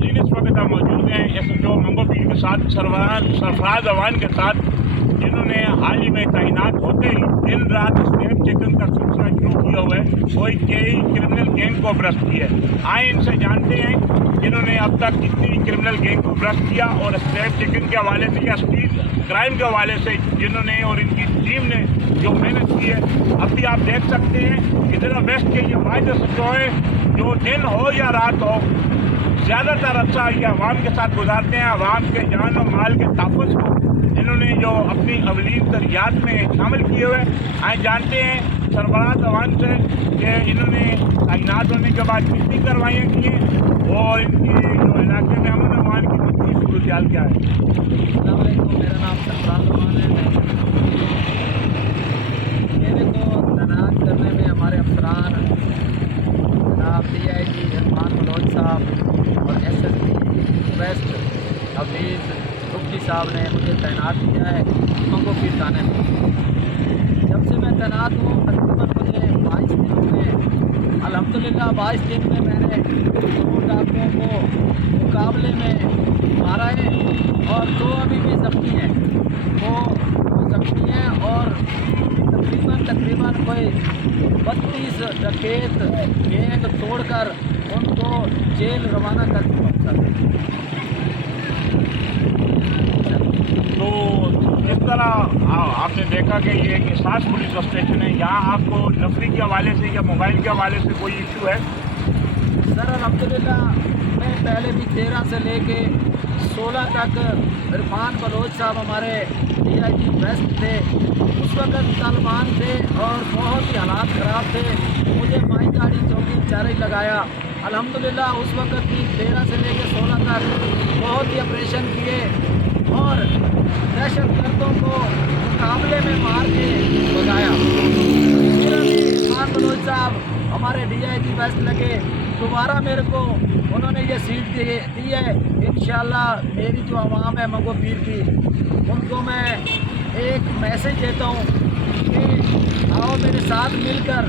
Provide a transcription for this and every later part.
नाज़रीन इस वक्त हम मौजूद हैं SHO मंगो पीर के साथ सरफराज अवान के साथ, जिन्होंने हाल ही में तैनात होते ही दिन रात स्नैप चेकिंग का सिलसिला शुरू किया हुआ है। कोई कई क्रिमिनल गैंग को ब्रस्ट किया है। आए इनसे जानते हैं जिन्होंने अब तक कितनी क्रिमिनल गैंग को ब्रस्ट किया और स्नैप चेकिंग के हवाले से या स्ट्रीट क्राइम के हवाले से जिन्होंने और इनकी टीम ने जो मेहनत की है। अब भी आप देख सकते हैं इधर वेस्ट के ये वाइड SHO है, जो दिन हो या रात हो ज़्यादातर अच्छा ये आवाम के साथ गुजारते हैं। आवाम के जान और माल के तहफ़्फ़ुज़ को इन्होंने जो अपनी अवलीन तर्जियात में शामिल किए हुए। आए जानते हैं सरफराज अवान से कि इन्होंने तैनात होने के बाद कितनी कार्रवाइयाँ की हैं और इनकी जो इलाके में अमन अमान की मजबूत सूरत हाल क्या है। अस्सलाम वालेकुम, मेरा नाम सरफराज अवान है। मेरे को तैनात करने में हमारे अफसरान जनाब DIG इरफान बलोच साहब और SSP वेस्ट हफीज़ रुक्की साहब ने मुझे तैनात किया है मंगो पीर थाने में। जब से मैं तैनात हूँ तकरीबन मुझे 22 दिन हो गए। अल्हम्दुलिल्लाह 22 दिन में मैंने 2 डाकुओं को मुकाबले में मारा है और 2 अभी भी जख्मी हैं। वो जख्मी हैं और तकरीबन कोई 32 डकैत गैंग तोड़कर उनको जेल रवाना कर पहुँचा। तो इस तरह आपने देखा कि ये एक एहसास पुलिस स्टेशन है, यहाँ आपको नफरी के हवाले से या मोबाइल के हवाले से कोई इशू है? सर अल्हम्दुलिल्लाह मैं पहले भी 13 से लेके 16 तक इरफान बलोच साहब हमारे DIG वेस्ट थे। उस वक़्त तालिबान थे और बहुत ही हालात ख़राब थे। मुझे माई गाड़ी चौकी चारे लगाया। अल्हम्दुलिल्लाह उस वक़्त भी 13 से लेकर 16 तक बहुत ही ऑपरेशन किए और दहशत गर्दों को मुकाबले में मार के भगाया। फिर अभी इरफान बलोच साहब हमारे DIG वेस्ट लगे, दोबारा मेरे को उन्होंने ये सीट दी है। इंशाअल्लाह मेरी जो आवाम है मंगो पीर की, उनको मैं एक मैसेज देता हूँ कि आओ मेरे साथ मिलकर,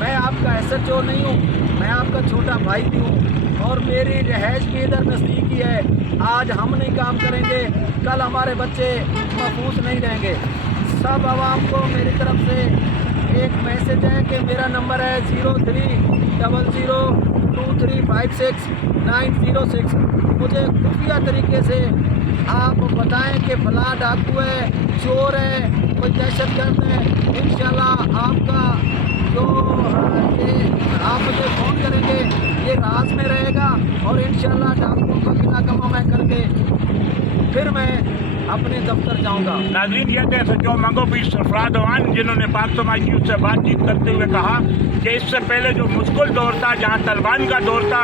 मैं आपका SHO नहीं हूँ, मैं आपका छोटा भाई भी हूँ और मेरी रिहाइश भी इधर नज़दीक ही है। आज हम नहीं काम करेंगे, कल हमारे बच्चे महफूज नहीं रहेंगे। सब आवाम को मेरी तरफ से एक मैसेज है कि मेरा नंबर है 03002356 मुझे खुफिया तरीके से आप बताएं कि फलां डाकू है, चोर है, कोई दहशतगर्द है। इंशाल्लाह आपका जो ये आप मुझे फ़ोन करेंगे ये राज में रहेगा और इंशाल्लाह डाकुओं का किला कमा मैं करके फिर मैं अपने दफ्तर जाऊंगा। नाज़रीन ये थे SHO मंगो पीर सरफराज अवान, जिन्होंने पाक समाज न्यूज़ से बातचीत करते हुए कहा कि इससे पहले जो मुश्किल दौर था, जहाँ तालिबान का दौर था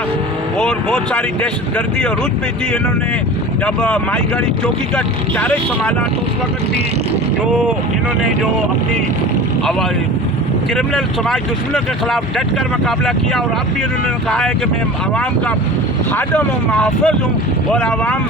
और बहुत सारी दहशत गर्दी और रुझ भी थी, इन्होंने जब माई गाड़ी चौकी का चारे संभाला तो उस वक्त भी जो इन्होंने जो अपनी क्रिमिनल समाज दुश्मनों के खिलाफ डट कर मुकाबला किया और अब भी उन्होंने कहा है कि मैं आवाम का खादम हूँ, महफूज हूँ और आवाम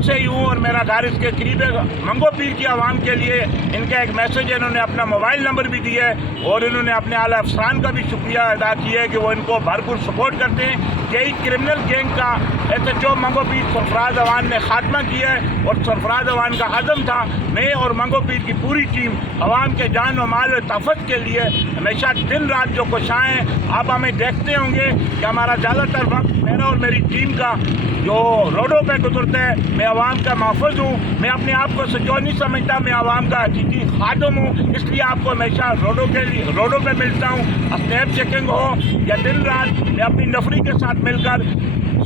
से ही हूँ और मेरा घर इसके करीब है। मंगो पीर की आवाम के लिए इनका एक मैसेज है, इन्होंने अपना मोबाइल नंबर भी दिया है और इन्होंने अपने आला अफसरान का भी शुक्रिया अदा किया है कि वो इनको भरपूर सपोर्ट करते हैं। यही क्रिमिनल गैंग का SHO मंगो पीर सरफराज अवान ने खात्मा किया है और सरफराज अवान का अज़म था मैं और मंगो पीर की पूरी टीम आवाम के जान और माल और तहफ़्फ़ुज़ के लिए हमेशा दिन रात जो कोशिशें हैं। आप हमें देखते होंगे कि हमारा ज़्यादातर वक्त मेरा और मेरी टीम का जो रोडों पे गुजरता है। मैं आवाम का महफूज हूँ, मैं अपने आप को SHO नहीं समझता, मैं आवाम का हकीकी खादम हूँ। इसलिए आपको हमेशा रोडों पे मिलता हूँ। स्नैप चेकिंग हो या दिन रात, मैं अपनी नफरी के साथ मिलकर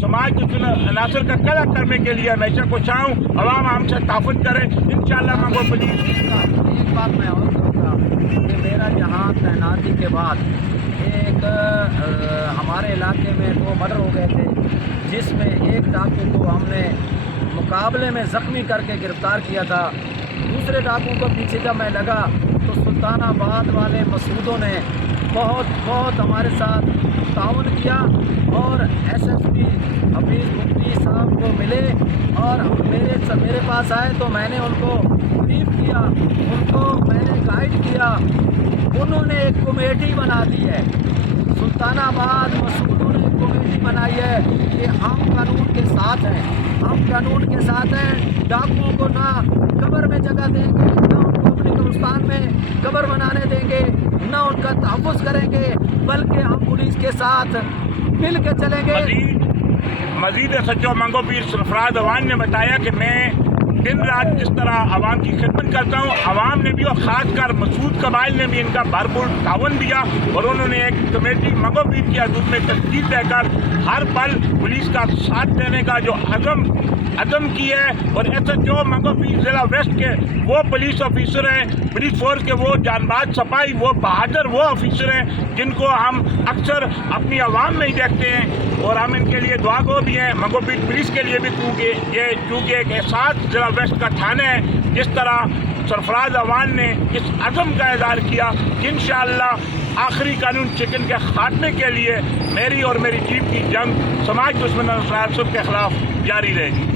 समाज के अनासर का कला करने के लिए हमेशा कोशिश हूँ। आवाम हमसे तहफ़्फ़ुज़ करें इंशाअल्लाह। मंगो प्लीज एक बात मैं और कहूँगा कि मेरा यहाँ तैनाती के बाद एक हमारे इलाके में 2 मर्डर हो गए थे, जिसमें एक डाकू को हमने मुकाबले में ज़ख्मी करके गिरफ़्तार किया था। दूसरे डाकू को पीछे जब मैं लगा तो सुल्तानाबाद वाले मसूदों ने बहुत हमारे साथ ताउन किया और SSP हफीज़ मुफ्ती साहब को मिले और मेरे पास आए तो मैंने उनको ब्रीफ किया, उनको मैंने गाइड किया। उन्होंने एक कमेटी बना दी है, सुल्तानाबाद मसूदों ने کمیٹی بنائی ہے کہ ہم قانون کے ساتھ ہیں، ہم قانون کے ساتھ ہیں، ڈاکوؤں کو نہ قبر میں جگہ دیں گے، نہ ان کو اپنے قبرستان میں قبر بنانے دیں گے، نہ ان کا تحفظ کریں گے، بلکہ ہم پولیس کے ساتھ مل کے چلیں گے۔ مزید سچو منگو پیر سرفراز عوان نے بتایا کہ میں دن رات جس طرح عوام کی خدمت کرتا ہوں، عوام نے بھی اور خاص کر مسعود قبائل نے بھی ان کا بھرپور تعاون دیا، اور انہوں نے ایک کمیٹی منگو پیر کی حدود میں تشکیل دے کر ہر پل پولیس کا ساتھ دینے کا جو عزم کی ہے، اور ایس ایچ او منگو پیر ضلع ویسٹ کے وہ پولیس آفیسر ہیں، پولیس فورس کے وہ جان باز سپاہی، وہ بہادر وہ آفیسر ہیں جن کو ہم اکثر اپنی عوام میں ہی دیکھتے ہیں، اور ہم ان کے لیے دعا گو بھی ہیں، منگو پیر پولیس کے لیے بھی، کیونکہ یہ چونکہ ایک احساس ضلع ویسٹ کا تھانہ ہے، جس طرح سرفراز عوان نے اس عزم کا اظہار کیا کہ انشاءاللہ آخری قانون چکن کے خاتمے کے لیے میری اور میری ٹیم کی جنگ سماج دشمن کے خلاف جاری رہے گی۔